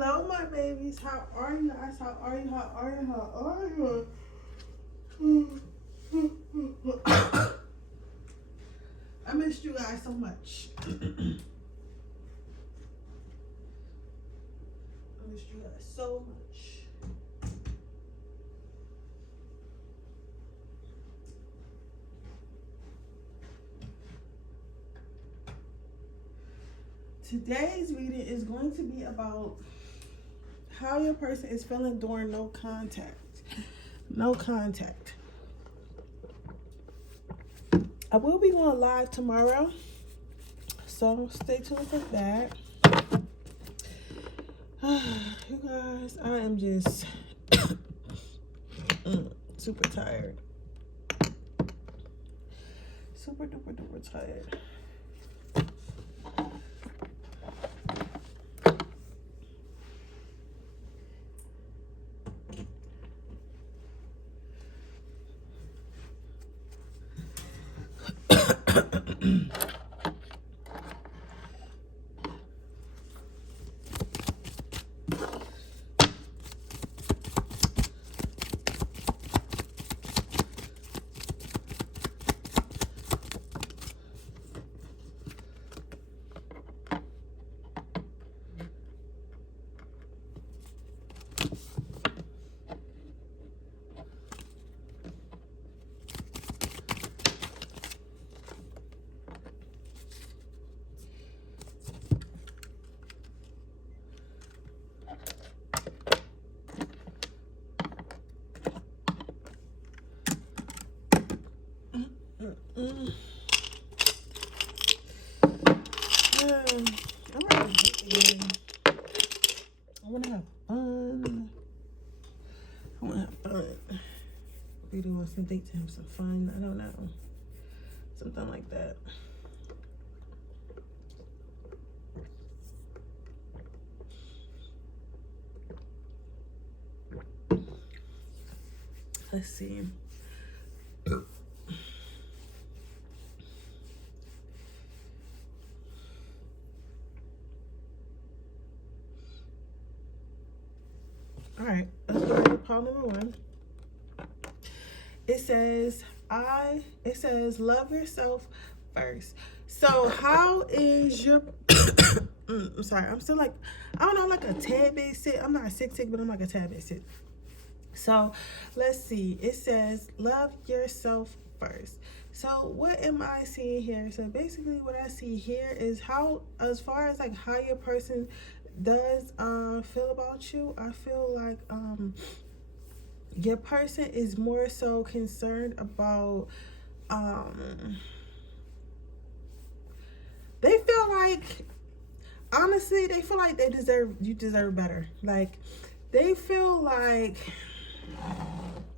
Hello, my babies. How are you guys? How are you? How are you? How are you? I missed you guys so much. I missed you guys so much. Today's reading is going to be about how your person is feeling during no contact. No contact. I will be going live tomorrow, so stay tuned for that. You guys, I am just super tired. Super duper duper tired. I want to have fun. Really want some date to have some fun. I don't know. Something like that. Let's see. All right, let's go to pile number one. It says, love yourself first. So how is your, I'm sorry, I'm still like, I don't know, like a tad bit sick. I'm not sick, but I'm like a tad bit sick. So let's see. It says, love yourself first. So what am I seeing here? So basically what I see here is how, as far as like how your person does feel about you, I feel like your person is more so concerned about they feel like, honestly, they feel like you deserve better. Like they feel like,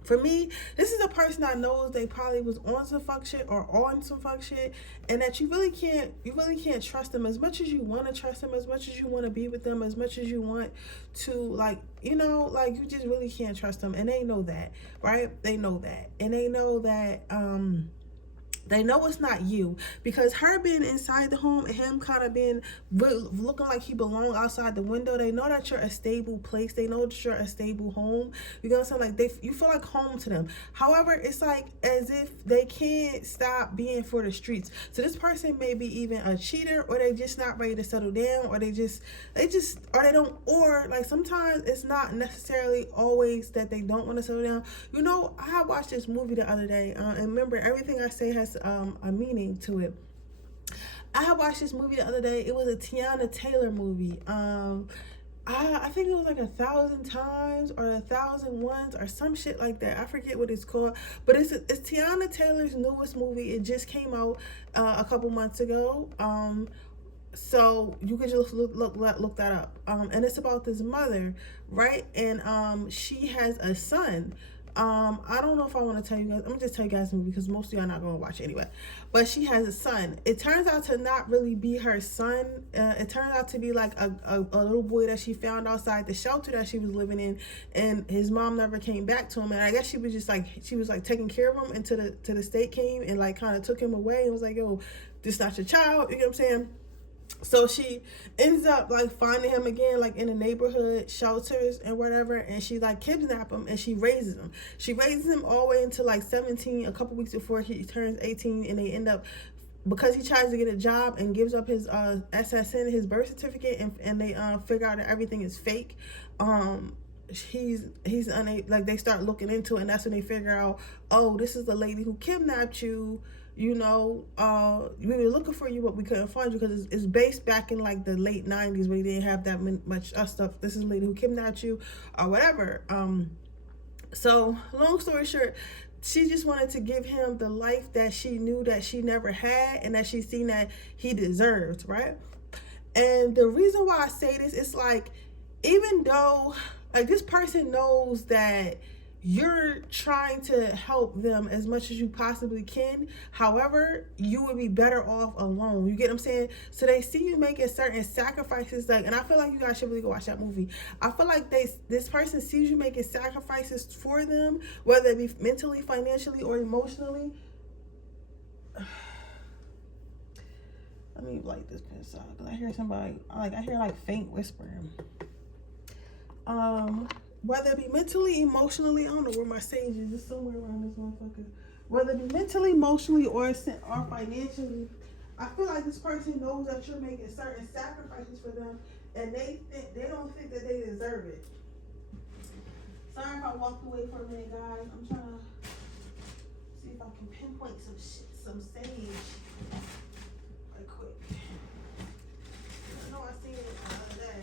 for me, this is a person that knows they probably was on some fuck shit or on some fuck shit, and that you really can't trust them as much as you want to trust them, as much as you want to be with them, as much as you want to, like, you know, like you just really can't trust them, and they know that, right? They know that, and they know that they know it's not you, because her being inside the home and him kind of being looking like he belonged outside the window, they know that you're a stable place. They know that you're a stable home. You know what I'm saying? Like you feel like home to them. However, it's like as if they can't stop being for the streets. So this person may be even a cheater, or they just not ready to settle down, or they don't, or like sometimes it's not necessarily always that they don't want to settle down. You know, I watched this movie the other day, and remember, everything I say has a meaning to it. I had watched this movie the other day. It was a Tiana Taylor movie. I think it was like 1,000 times or 1,001 or some shit like that. I forget what it's called, but it's Tiana Taylor's newest movie. It just came out a couple months ago. So you can just look that up. And it's about this mother, right? And she has a son. I don't know if I want to tell you guys. I'm gonna just tell you guys the movie because most of y'all not gonna watch it anyway. But she has a son. It turns out to not really be her son. It turns out to be like a little boy that she found outside the shelter that she was living in, and his mom never came back to him. And I guess she was taking care of him until the state came and like kind of took him away and was like, yo, this not your child. You know what I'm saying? So she ends up like finding him again, like in the neighborhood shelters and whatever, and she like kidnaps him and she raises him. She raises him all the way into like 17, a couple weeks before he turns 18, and they end up, because he tries to get a job and gives up his SSN, his birth certificate, and they figure out that everything is fake. He's unable, like they start looking into it, and that's when they figure out, oh, this is the lady who kidnapped you. You know, we were looking for you, but we couldn't find you, because it's based back in like the late 90s where you didn't have that much stuff. This is the lady who kidnapped you or whatever. So long story short, she just wanted to give him the life that she knew that she never had and that she seen that he deserved, right? And the reason why I say this, it's like, even though like this person knows that you're trying to help them as much as you possibly can, however, you would be better off alone. You get what I'm saying? So they see you making certain sacrifices, like, and I feel like you guys should really go watch that movie. I feel like this person sees you making sacrifices for them, whether it be mentally, financially, or emotionally. Let me light this piss out, because I hear somebody, like, I hear like faint whispering. Whether it be mentally, emotionally, I don't know where my sage is, it's somewhere around this motherfucker. Whether it be mentally, emotionally, or financially, I feel like this person knows that you're making certain sacrifices for them, and they don't think that they deserve it. Sorry if I walked away for a minute, guys. I'm trying to see if I can pinpoint some sage right quick. I know I seen it the other day.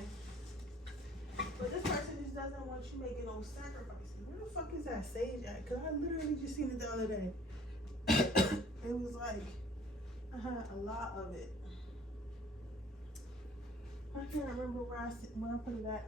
But this person just doesn't want you making no sacrifices. Where the fuck is that sage at? Because I literally just seen it the other day. It was like, I had a lot of it. I can't remember where I put it at.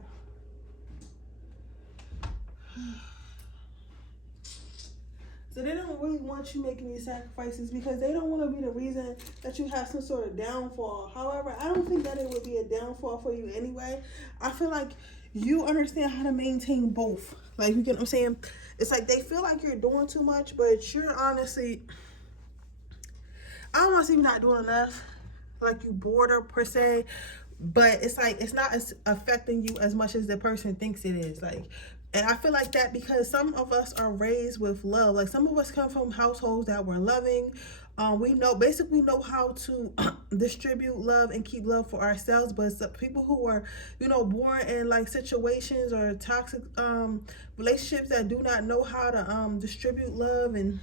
So they don't really want you making these sacrifices because they don't want to be the reason that you have some sort of downfall. However, I don't think that it would be a downfall for you anyway. I feel like you understand how to maintain both. Like, you get what I'm saying? It's like they feel like you're doing too much, but you're honestly, I don't want to say you're not doing enough, like you bored her per se, but it's like it's not as affecting you as much as the person thinks it is. Like, and I feel like that because some of us are raised with love. Like, some of us come from households that were loving. We basically know how to distribute love and keep love for ourselves. But it's people who are, born in like situations or toxic relationships that do not know how to distribute love and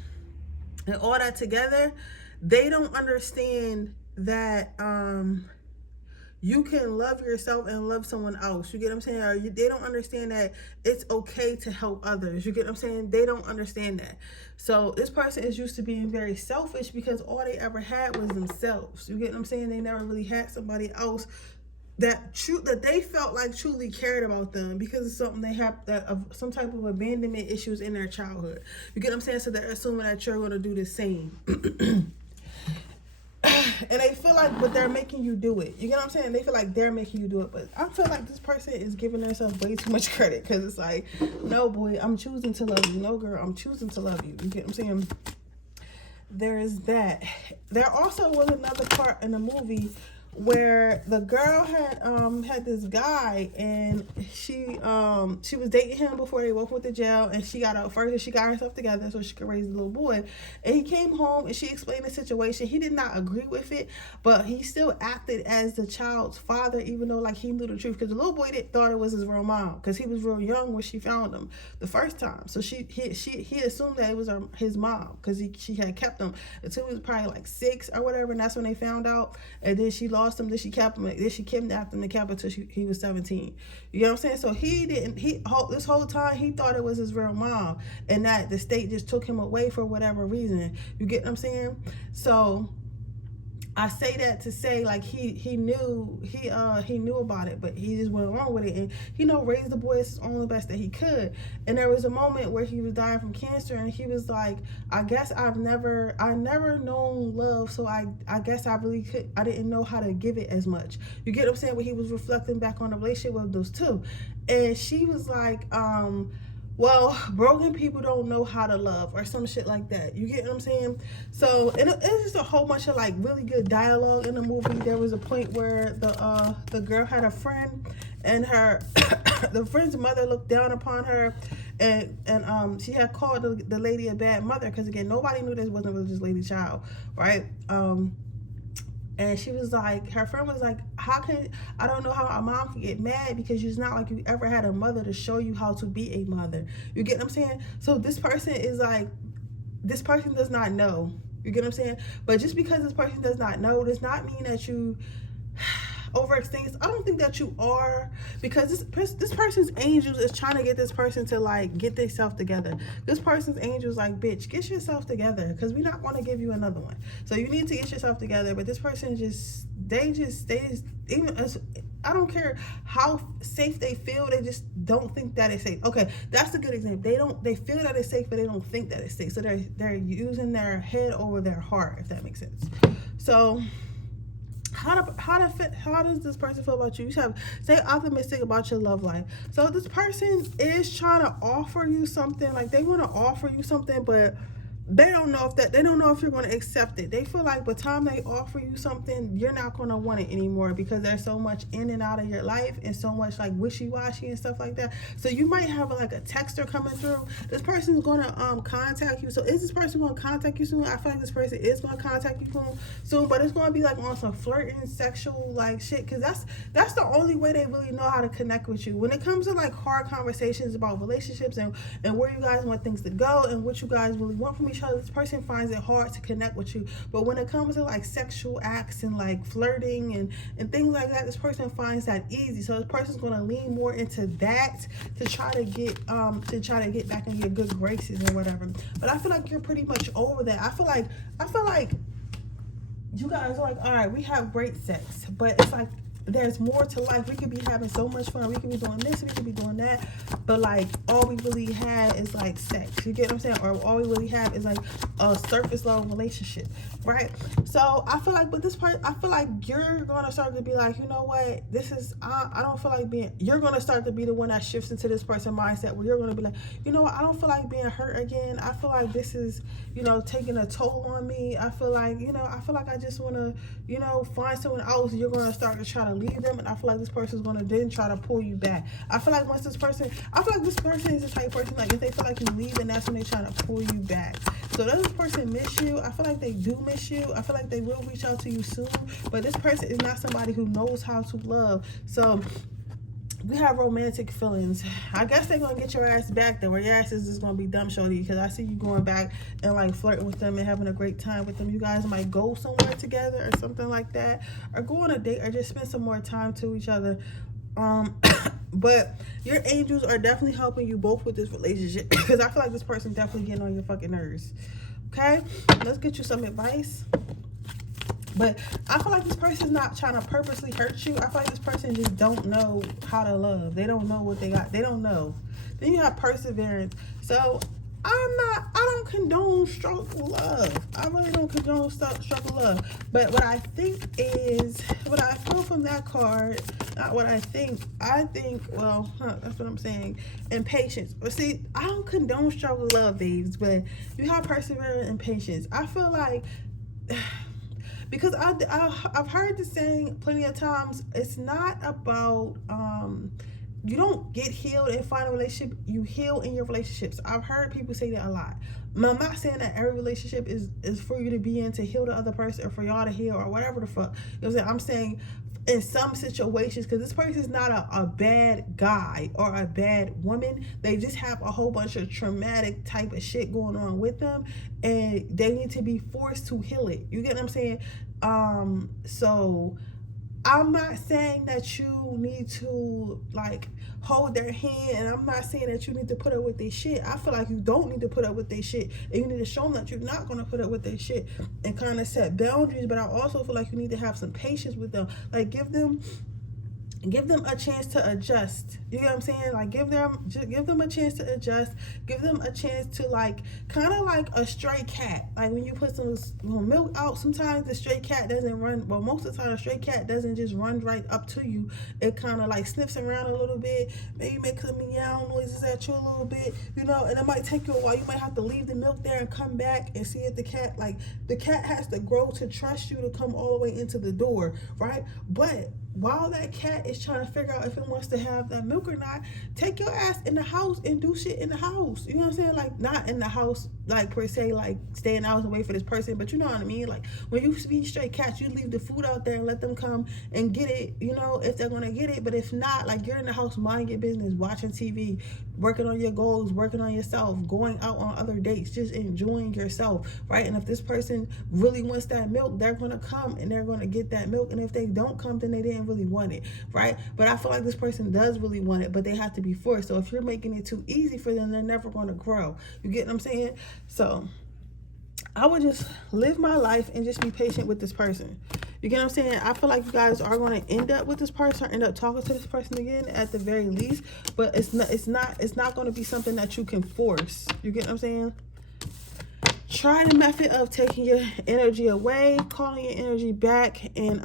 all that together, they don't understand that you can love yourself and love someone else. You get what I'm saying? Or they don't understand that it's okay to help others. You get what I'm saying? They don't understand that. So this person is used to being very selfish because all they ever had was themselves. You get what I'm saying? They never really had somebody else that they felt like truly cared about them because of something they have, some type of abandonment issues in their childhood. You get what I'm saying? So they're assuming that you're going to do the same. And they feel like, but they're making you do it. You get what I'm saying? They feel like they're making you do it. But I feel like this person is giving themselves way too much credit because it's like, no, boy, I'm choosing to love you. No, girl, I'm choosing to love you. You get what I'm saying? There is that. There also was another part in the movie where the girl had this guy and she was dating him before they both went to jail, and she got out first and she got herself together so she could raise the little boy. And he came home and she explained the situation. He did not agree with it, but he still acted as the child's father, even though like he knew the truth, because the little boy thought it was his real mom because he was real young when she found him the first time. So he assumed that it was his mom because she had kept him until he was probably like 6 or whatever, and that's when they found out. And then she lost him, then she kept him, then she kidnapped him and kept him until he was 17. You know what I'm saying? So this whole time he thought it was his real mom, and that the state just took him away for whatever reason. You get what I'm saying? So I say that to say, like, he knew about it, but he just went along with it, and raised the boy as only best that he could. And there was a moment where he was dying from cancer, and he was like, I guess I never known love, so I guess I didn't know how to give it as much. You get what I'm saying? When he was reflecting back on the relationship with those two, and she was like, well, broken people don't know how to love, or some shit like that. You get what I'm saying? So it's just a whole bunch of like really good dialogue in the movie. There was a point where the girl had a friend, and her the friend's mother looked down upon her, and she had called the lady a bad mother, because again, nobody knew this wasn't really this lady's child, right? And she was like, her friend was like, I don't know how a mom can get mad, because it's not like you ever had a mother to show you how to be a mother. You get what I'm saying? So this person is like, this person does not know. You get what I'm saying? But just because this person does not know does not mean that you overextend. I don't think that you are, because this person's angels is trying to get this person to like get themselves together. This person's angels like, bitch, get yourself together, because we're not going to give you another one. So you need to get yourself together. But this person they just even as, I don't care how safe they feel, they just don't think that it's safe. Okay, that's a good example. They feel that it's safe, but they don't think that it's safe. So they're using their head over their heart, if that makes sense. So how does this person feel about you? You have stay optimistic about your love life. So this person is trying to offer you something, like they want to offer you something, but they don't know if you're going to accept it. They feel like by the time they offer you something, you're not going to want it anymore, because there's so much in and out of your life, and so much like wishy-washy and stuff like that. So you might have like a texter coming through. This person is going to contact you. So is this person going to contact you soon? I feel like this person is going to contact you soon, but it's going to be like on some flirting, sexual like shit, because that's the only way they really know how to connect with you. When it comes to like hard conversations about relationships and where you guys want things to go and what you guys really want from each other, this person finds it hard to connect with you. But when it comes to like sexual acts and like flirting and things like that, this person finds that easy. So this person's going to lean more into that to try to get back in your good graces and whatever. But I feel like you're pretty much over that. I feel like you guys are like, all right, we have great sex, but it's like there's more to life. We could be having so much fun. We could be doing this, we could be doing that, but like all we really had is like sex. You get what I'm saying? Or all we really have is like a surface level relationship, right? So I feel like, but this part, I feel like you're gonna start to be like, you know what? This is I don't feel like being. You're gonna start to be the one that shifts into this person's mindset where you're gonna be like, you know what? I don't feel like being hurt again. I feel like this is, taking a toll on me. I feel like, I just wanna, find someone else. You're gonna start to try to leave them, and I feel like this person's gonna then try to pull you back. I feel like this person is the type of person, like if they feel like you leave, and that's when they're trying to pull you back. So does this person miss you? I feel like they do miss you. I feel like they will reach out to you soon, but this person is not somebody who knows how to love. So we have romantic feelings. I guess they're gonna get your ass back there, where your ass is just gonna be dumb shorty, because I see you going back and like flirting with them and having a great time with them. You guys might go somewhere together or something like that, or go on a date, or just spend some more time to each other. But your angels are definitely helping you both with this relationship, because I feel like this person definitely getting on your fucking nerves. Okay, let's get you some advice. But I feel like this person's not trying to purposely hurt you. I feel like this person just don't know how to love. They don't know what they got. They don't know. Then you have perseverance. So I don't condone struggle love. I really don't condone struggle love. But what I think is, what I feel from that card, not what I think, well, that's what I'm saying, and patience. But see, I don't condone struggle love, babes, but you have perseverance and patience. I feel like, because I've heard the saying plenty of times, it's not about, you don't get healed and find a relationship, you heal in your relationships. I've heard people say that a lot. I'm not saying that every relationship is for you to be in to heal the other person, or for y'all to heal, or whatever the fuck. You know what I'm saying? In some situations, because this person is not a bad guy or a bad woman. They just have a whole bunch of traumatic type of shit going on with them, and they need to be forced to heal it. You get what I'm saying? So I'm not saying that you need to like hold their hand, and I'm not saying that you need to put up with their shit. I feel like you don't need to put up with their shit, and you need to show them that you're not going to put up with their shit, and kind of set boundaries. But I also feel like you need to have some patience with them. Like give them give them a chance to adjust. You know what I'm saying? Like give them a chance to adjust. Give them a chance to like kind of like a stray cat. Like when you put some milk out, sometimes the stray cat doesn't run. Well, most of the time a stray cat doesn't just run right up to you. It kind of like sniffs around a little bit, maybe make some meow noises at you a little bit, you know, and it might take you a while. You might have to leave the milk there and come back and see if the cat has to grow to trust you to come all the way into the door, right? But while that cat is trying to figure out if it wants to have that milk or not, take your ass in the house and do shit in the house. You know what I'm saying? Like not in the house, like per se, like stay in the house and wait for this person, but you know what I mean? Like when you feed stray cats, you leave the food out there and let them come and get it, you know, if they're gonna get it. But if not, like you're in the house minding your business, watching TV, working on your goals, working on yourself, going out on other dates, just enjoying yourself, right? And if this person really wants that milk, they're gonna come and they're gonna get that milk. And if they don't come, then they didn't really want it, right? But I feel like this person does really want it, but they have to be forced. So if you're making it too easy for them, they're never going to grow. You get what I'm saying? So I would just live my life and just be patient with this person. You get what I'm saying? I feel like you guys are going to end up with this person or end up talking to this person again at the very least, but it's not going to be something that you can force. You get what I'm saying? Try the method of taking your energy away, calling your energy back, and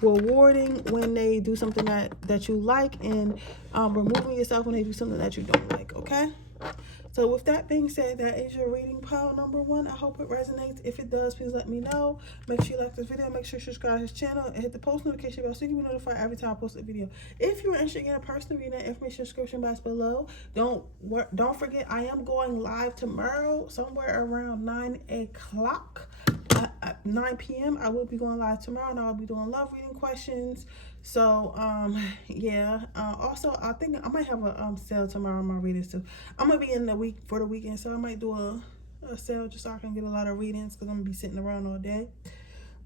rewarding when they do something that you like, and removing yourself when they do something that you don't like, okay? So with that being said, that is your reading pile number 1. I hope it resonates. If it does, please let me know. Make sure you like this video. Make sure you subscribe to this channel and hit the post notification bell so you can be notified every time I post a video. If you're interested in a personal reading, information description box below. Don't forget, I am going live tomorrow somewhere around 9 o'clock. 9 p.m. I will be going live tomorrow, and I'll be doing love reading questions. So yeah, also I think I might have a sale tomorrow on my readings too. I'm gonna be in the week for the weekend, so I might do a sale just so I can get a lot of readings, because I'm gonna be sitting around all day.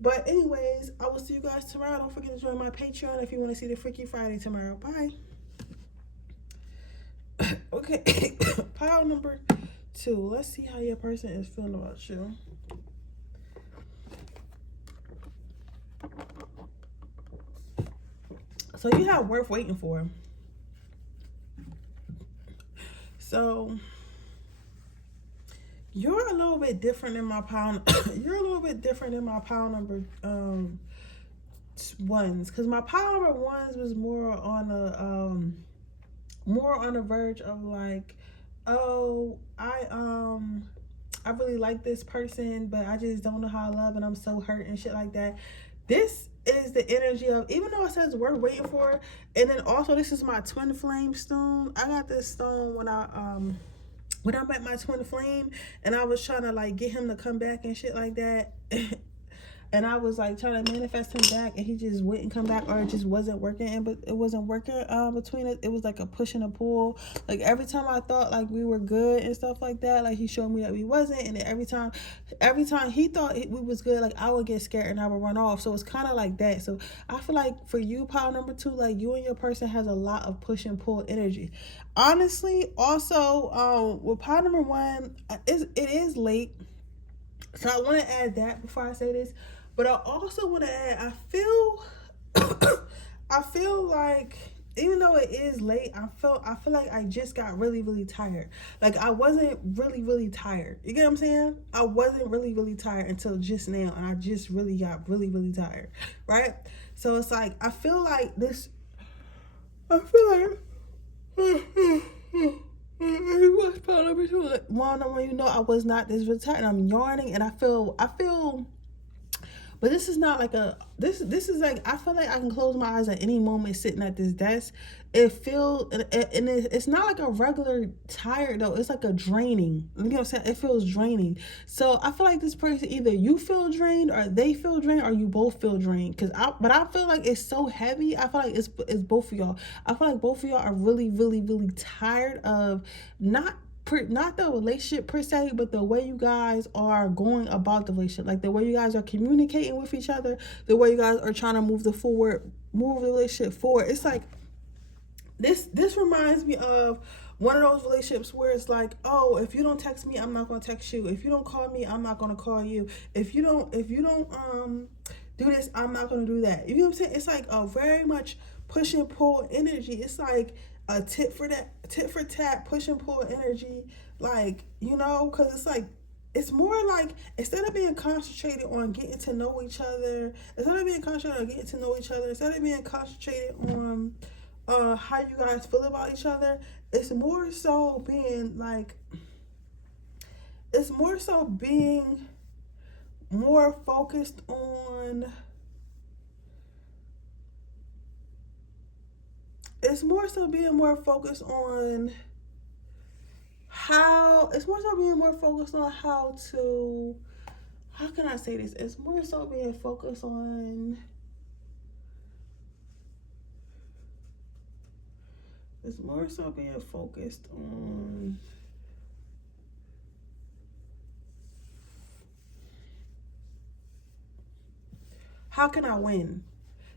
But anyways, I will see you guys tomorrow. Don't forget to join my Patreon if you want to see the Freaky Friday tomorrow. Bye. Okay. Pile number 2. Let's see how your person is feeling about you. So you have worth waiting for. So you're a little bit different in my pile. You're a little bit different in my pile number 1s, because my pile number 1s was more on the verge of like, oh, I really like this person, but I just don't know how I love, and I'm so hurt and shit like that. This is the energy of, even though it says worth waiting for, and then also this is my twin flame stone. I got this stone when I met my twin flame, and I was trying to like get him to come back and shit like that. And I was like trying to manifest him back, and he just wouldn't come back, or it just wasn't working. But it wasn't working between us. It was like a push and a pull. Like every time I thought like we were good and stuff like that, like he showed me that we wasn't. And then every time he thought we was good, like I would get scared and I would run off. So it's kind of like that. So I feel like for you, pile number 2, like you and your person has a lot of push and pull energy. Honestly, also with pile number 1, it is late. So I want to add that before I say this. But I also want to add, I feel like, even though it is late, I feel like I just got really, really tired. Like I wasn't really, really tired. You get what I'm saying? I wasn't really, really tired until just now, and I just really got really, really tired, right? So it's like, I feel like you know, I was not this retired. I'm yawning, and I feel, but this is not like this is like, I feel like I can close my eyes at any moment sitting at this desk. It feels, and it's not like a regular tired though. It's like a draining. You know what I'm saying? It feels draining. So I feel like this person, either you feel drained or they feel drained, or you both feel drained. But I feel like it's so heavy. I feel like it's both of y'all. I feel like both of y'all are really, really, really tired of not the relationship per se, but the way you guys are going about the relationship, like the way you guys are communicating with each other, the way you guys are trying to move the relationship forward. It's like this reminds me of one of those relationships where it's like, oh, if you don't text me, I'm not going to text you. If you don't call me, I'm not going to call you. If you don't do this, I'm not going to do that. You know what I'm saying? It's like a very much push and pull energy. It's like a tit for tat, push and pull energy. Like, you know, because it's like, it's more like, instead of being concentrated on getting to know each other, instead of being concentrated on getting to know each other, instead of being concentrated on how you guys feel about each other, it's more so being like, it's more so being more focused on, it's more so being more focused on how, it's more so being more focused on how to, how can I say this? It's more so being focused on, it's more so being focused on, how can I win?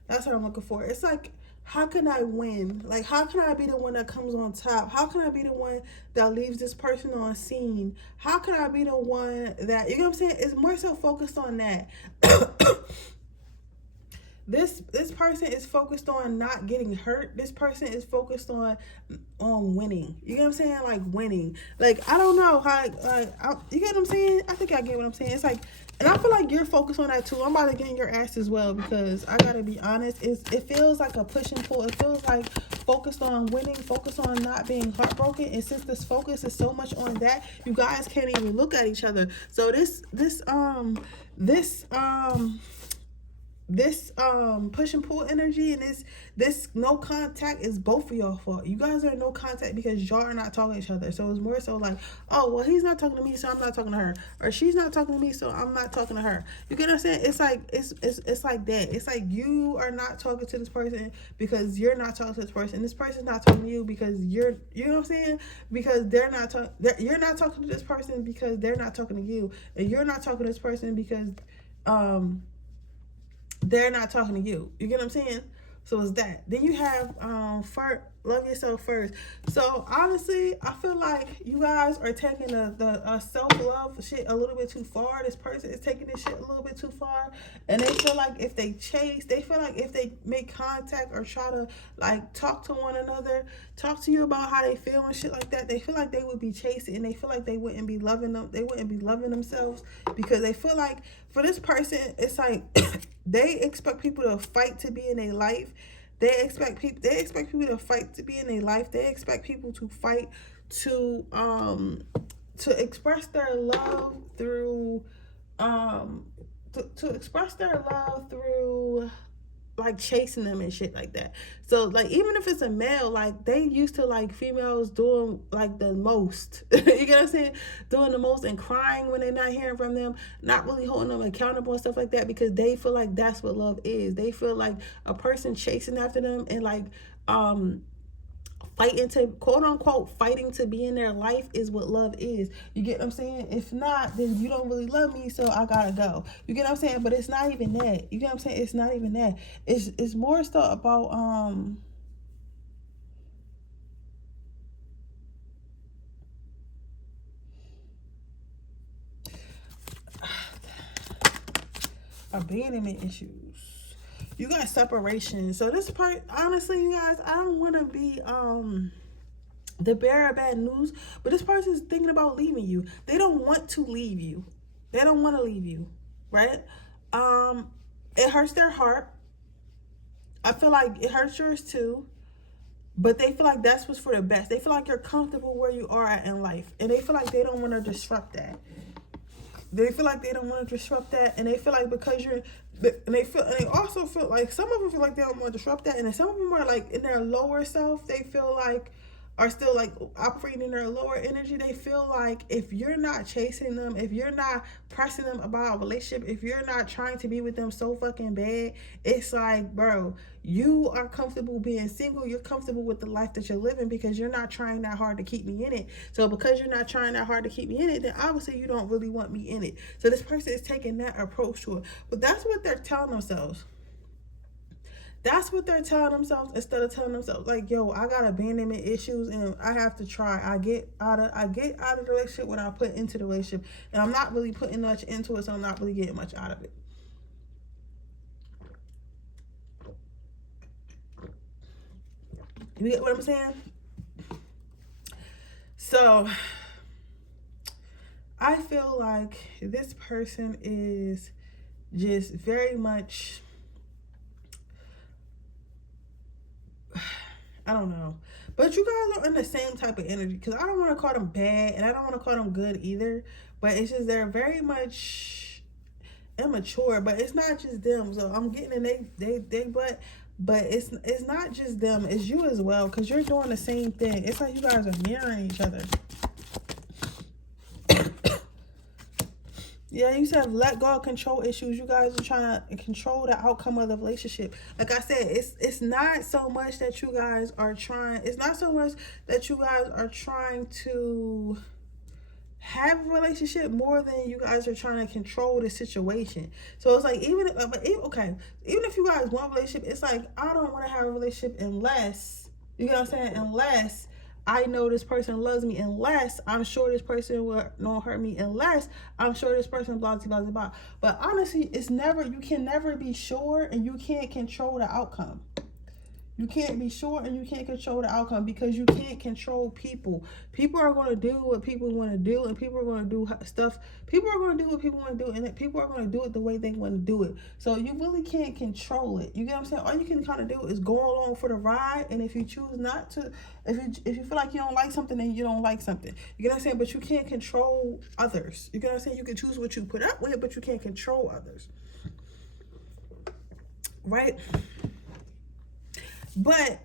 That's what I'm looking for. It's like, how can I win? Like, how can I be the one that comes on top? How can I be the one that leaves this person on scene? How can I be the one that, you know what I'm saying? It's more so focused on that. This person is focused on not getting hurt. This person is focused on winning. You get what I'm saying? Like, winning. Like, I don't know how, you get what I'm saying? I think I get what I'm saying. It's like, and I feel like you're focused on that too. I'm about to get in your ass as well, because I gotta be honest, it feels like a push and pull. It feels like focused on winning, focused on not being heartbroken. And since this focus is so much on that, you guys can't even look at each other. So this push and pull energy and this no contact is both of y'all fault. You guys are in no contact because y'all are not talking to each other. So it's more so like, oh, well, he's not talking to me, so I'm not talking to her, or she's not talking to me, so I'm not talking to her. You get what I'm saying? It's like, it's like that. It's like, you are not talking to this person because you're not talking to this person. This person's not talking to you because you know what I'm saying? Because they're not talking. You're not talking to this person because they're not talking to you, and you're not talking to this person because they're not talking to you. You get what I'm saying? So it's that. Then you have love yourself first. So honestly, I feel like you guys are taking the self-love shit a little bit too far. This person is taking this shit a little bit too far. And they feel like if they chase, they feel like if they make contact or try to like talk to one another, talk to you about how they feel and shit like that, they feel like they would be chasing, and they feel like they wouldn't be loving them. They wouldn't be loving themselves, because they feel like for this person, it's like they expect people to fight to be in their life. They expect people to fight to be in their life. They expect people to fight to express their love through to express their love through like chasing them and shit like that. So like, even if it's a male, like they used to like females doing like the most. You get what I'm saying? Doing the most and crying when they're not hearing from them, not really holding them accountable and stuff like that, because they feel like that's what love is. They feel like a person chasing after them and like fighting to, quote unquote, fighting to be in their life is what love is. You get what I'm saying? If not, then you don't really love me, so I gotta go. You get what I'm saying? But it's not even that. You get what I'm saying? It's not even that. It's more stuff about abandonment issues. You got separation. So this part, honestly, you guys, I don't want to be the bearer of bad news, but this person's thinking about leaving you. They don't want to leave you. They don't want to leave you, right? It hurts their heart. I feel like it hurts yours too, but they feel like that's what's for the best. They feel like you're comfortable where you are at in life, and they feel like they don't want to disrupt that. They feel like they don't want to disrupt that, and they feel like because you're, and they also feel like, some of them feel like they don't want to disrupt that, and then some of them are like in their lower self, they feel like, are still like operating in their lower energy. They feel like if you're not chasing them, if you're not pressing them about a relationship, if you're not trying to be with them so fucking bad, it's like, bro, you are comfortable being single. You're comfortable with the life that you're living because you're not trying that hard to keep me in it. So because you're not trying that hard to keep me in it, then obviously you don't really want me in it. So this person is taking that approach to it. But that's what they're telling themselves. That's what they're telling themselves, instead of telling themselves like, yo, I got abandonment issues and I have to try. I get out of the relationship when I put into the relationship, and I'm not really putting much into it, so I'm not really getting much out of it. You get what I'm saying? So I feel like this person is just very much, I don't know. But you guys are in the same type of energy, because I don't want to call them bad and I don't want to call them good either. But it's just they're very much immature. But it's not just them. So I'm getting in they but it's not just them. It's you as well, because you're doing the same thing. It's like you guys are mirroring each other. Yeah, you said let go of control issues. You guys are trying to control the outcome of the relationship. Like I said, it's not so much that you guys are trying. It's not so much that you guys are trying to have a relationship, more than you guys are trying to control the situation. So it's like, even if you guys want a relationship, it's like, I don't want to have a relationship unless, you know what I'm saying, unless I know this person loves me, unless I'm sure this person will not hurt me, unless I'm sure this person blah blah blah blah. But honestly, you can never be sure, and you can't control the outcome. You can't be sure and you can't control the outcome, because you can't control people. People are going to do what people want to do, and people are going to do stuff. People are going to do what people want to do, and people are going to do it the way they want to do it. So you really can't control it. You get what I'm saying? All you can kind of do is go along for the ride, and if you choose not to, if you feel like you don't like something, then you don't like something. You get what I'm saying? But you can't control others. You get what I'm saying? You can choose what you put up with, but you can't control others. Right? But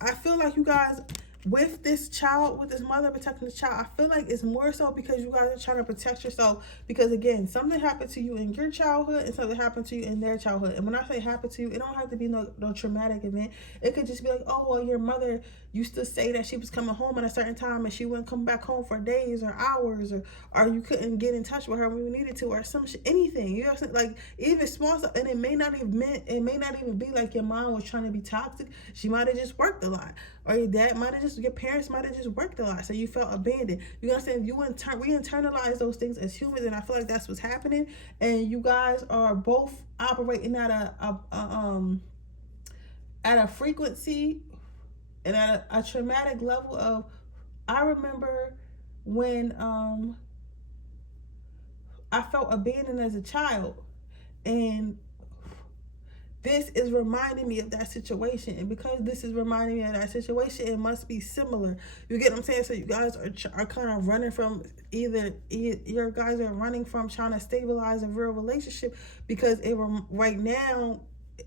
I feel like you guys, with this child, with this mother protecting this child, I feel like it's more so because you guys are trying to protect yourself. Because again, something happened to you in your childhood and something happened to you in their childhood. And when I say happened to you, it don't have to be no traumatic event. It could just be like, oh, well, your mother used to say that she was coming home at a certain time and she wouldn't come back home for days or hours, or you couldn't get in touch with her when you needed to, or some shit, anything. You know what I'm saying? Like, even small stuff. And it may not even be like your mom was trying to be toxic. She might have just worked a lot. Or your parents might have just worked a lot, so you felt abandoned. You know what I'm saying? We internalize those things as humans, and I feel like that's what's happening. And you guys are both operating at a frequency and at a traumatic level of. I remember when I felt abandoned as a child, and this is reminding me of that situation. And because this is reminding me of that situation, it must be similar. You get what I'm saying? So you guys are kind of running from your guys are running from trying to stabilize a real relationship, because right now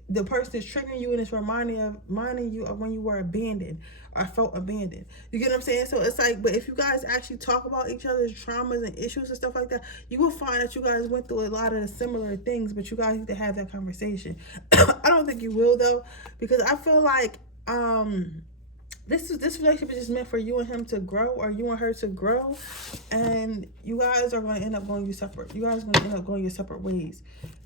the person is triggering you, and it's reminding you of when you were abandoned or felt abandoned. You get what I'm saying? So it's like, but if you guys actually talk about each other's traumas and issues and stuff like that, you will find that you guys went through a lot of the similar things, but you guys need to have that conversation. I don't think you will, though, because I feel like this relationship is just meant for you and him to grow, or you and her to grow, and you guys are going to end up going your separate. You guys are going to end up going your separate ways.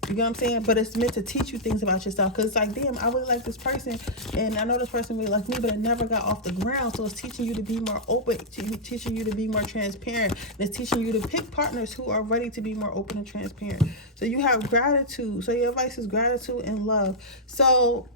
You know what I'm saying? But it's meant to teach you things about yourself, because it's like, damn, I really like this person, and I know this person really like me, but it never got off the ground. So it's teaching you to be more open, teaching you to be more transparent. And it's teaching you to pick partners who are ready to be more open and transparent. So you have gratitude. So your advice is gratitude and love. So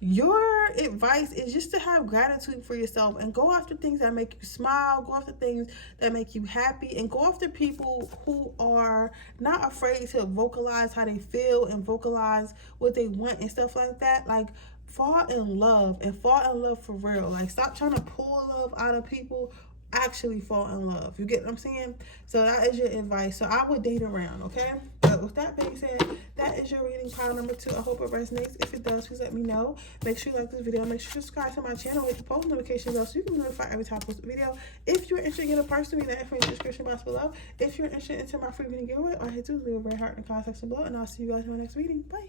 your advice is just to have gratitude for yourself and go after things that make you smile, go after things that make you happy, and go after people who are not afraid to vocalize how they feel and vocalize what they want and stuff like that. Like, fall in love, and fall in love for real. Like, stop trying to pull love out of people. Actually fall in love. You get what I'm saying? So that is your advice. So I would date around, okay? But with that being said, that is your reading pile number 2. I hope it resonates. If it does, please let me know. Make sure you like this video. Make sure you subscribe to my channel with the post notifications on, so you can be notified every time I post a video. If you're interested in getting a person, leave that info in the description box below. If you're interested in my free reading giveaway, all you have to do is leave a red heart in the comment section below, and I'll see you guys in my next reading. Bye.